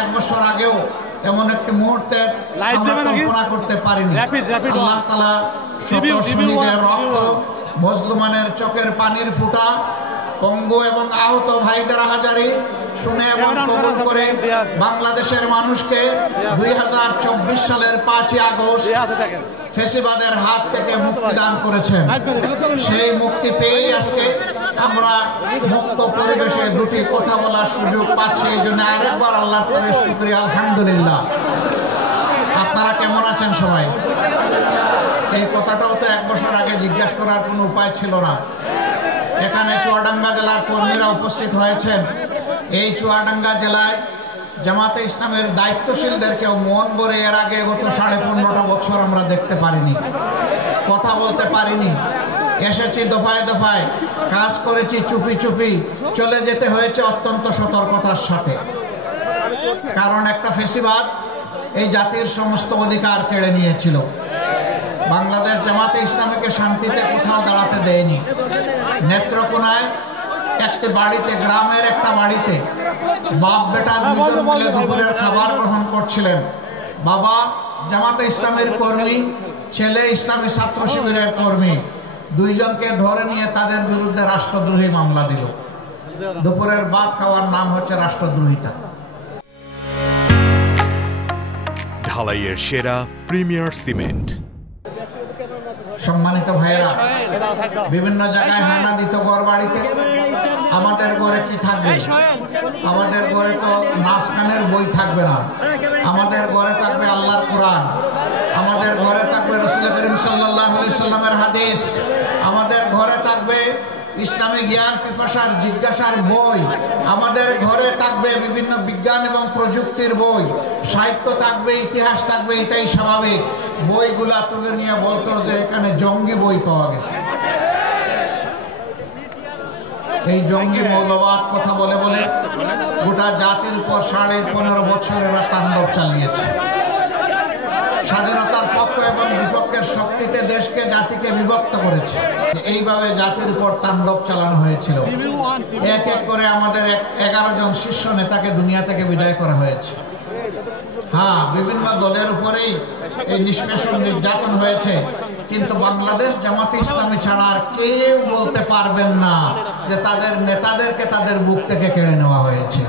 1 বছর আগেও এমন একটি মুহূর্তে আমরা কল্পনা করতে পারিনি। আল্লাহ তাআলা শত শহীদের রক্ত, মজলুমানের চোখের পানির ফোঁটা, পঙ্গু এবং আহত ভাইদের হাজারি শুনে এবং কবুল করে বাংলাদেশের মানুষকে 2024 সালের 5ই আগস্ট ফ্যাসিবাদের হাত থেকে মুক্তি দান করেছেন। সেই মুক্তি পেয়েই আজকে আমরা মুক্ত পরিবেশে দুটি কথা বলার সুযোগ পাচ্ছি। এই জন্য আরেকবার আল্লাহর করে শুকরিয়া, আলহামদুলিল্লাহ। আপনারা কেমন আছেন সবাই? এই কথাটাও তো 1 বছর আগে জিজ্ঞাসা করার কোনো উপায় ছিল না। এখানে চুয়াডাঙ্গা জেলার কর্মীরা উপস্থিত হয়েছেন। এই চুয়াডাঙ্গা জেলায় জামাতে ইসলামের দায়িত্বশীলদেরকেও মন ভরে এর আগে গত 15.5 বছর আমরা দেখতে পারিনি, কথা বলতে পারিনি। এসেছি দফায় দফায়, কাজ করেছি চুপি চুপি, চলে যেতে হয়েছে অত্যন্ত সতর্কতার সাথে। কারণ একটা ফ্যাসিবাদ এই জাতির সমস্ত অধিকার কেড়ে নিয়েছিল। বাংলাদেশ জামাতে ইসলামীকে শান্তিতে কোথাও দাঁড়াতে দেয়নি। নেত্রকোনায় একটি বাড়িতে, গ্রামের একটা বাড়িতে বাপ বেটা দুজন মিলে দুপুরের খাবার গ্রহণ করছিলেন। বাবা জামাতে ইসলামের কর্মী, ছেলে ইসলামী ছাত্র শিবিরের কর্মী, দুইজনকে ধরে নিয়ে তাদের বিরুদ্ধে রাষ্ট্রদ্রোহী মামলা দিল। দুপুরের ভাত খাওয়ার নাম হচ্ছে রাষ্ট্রদ্রোহিতা। ঢালাইয়ের সেরা প্রিমিয়ার সিমেন্ট। সম্মানিত ভাইয়েরা, বিভিন্ন জায়গায় হানা দিত ঘর বাড়িতে। আমাদের ঘরে কি থাকবে? আমাদের ঘরে তো নাচ গানের বই থাকবে না। আমাদের ঘরে থাকবে আল্লাহর কোরআন, আমাদের ঘরে থাকবে রাসূল করিম সাল্লাল্লাহু আলাইহি সাল্লামের হাদিস, আমাদের ঘরে থাকবে ইসলামী জ্ঞান পিপাসার জিজ্ঞাসার বই, আমাদের ঘরে থাকবে বিভিন্ন বিজ্ঞান এবং প্রযুক্তির বই, সাহিত্য থাকবে, ইতিহাস থাকবে। এটাই স্বাভাবিক। বইগুলা তুলে নিয়ে বলতো যে এখানে জঙ্গি বই পাওয়া গেছে। এই জঙ্গি মৌলবাদ কথা বলে বলে গোটা জাতির উপর 15.5 বছর এরা তাণ্ডব চালিয়েছে। স্বাধীনতার পক্ষ এবং বিপক্ষের শক্তিতে দেশকে, জাতিকে বিভক্ত করেছে। এইভাবে জাতির উপর তাণ্ডব চালানো হয়েছিল। এক এক করে আমাদের 11 জন শীর্ষ নেতাকে দুনিয়া থেকে বিদায় করা হয়েছে। হ্যাঁ, বিভিন্ন দলের উপরেই এই নিষ্পেষণ নির্যাতন হয়েছে, কিন্তু বাংলাদেশ জামাতে ইসলামী ছাড়া আর কেউ বলতে পারবেন না যে তাদের নেতাদেরকে তাদের বুক থেকে কেড়ে নেওয়া হয়েছে।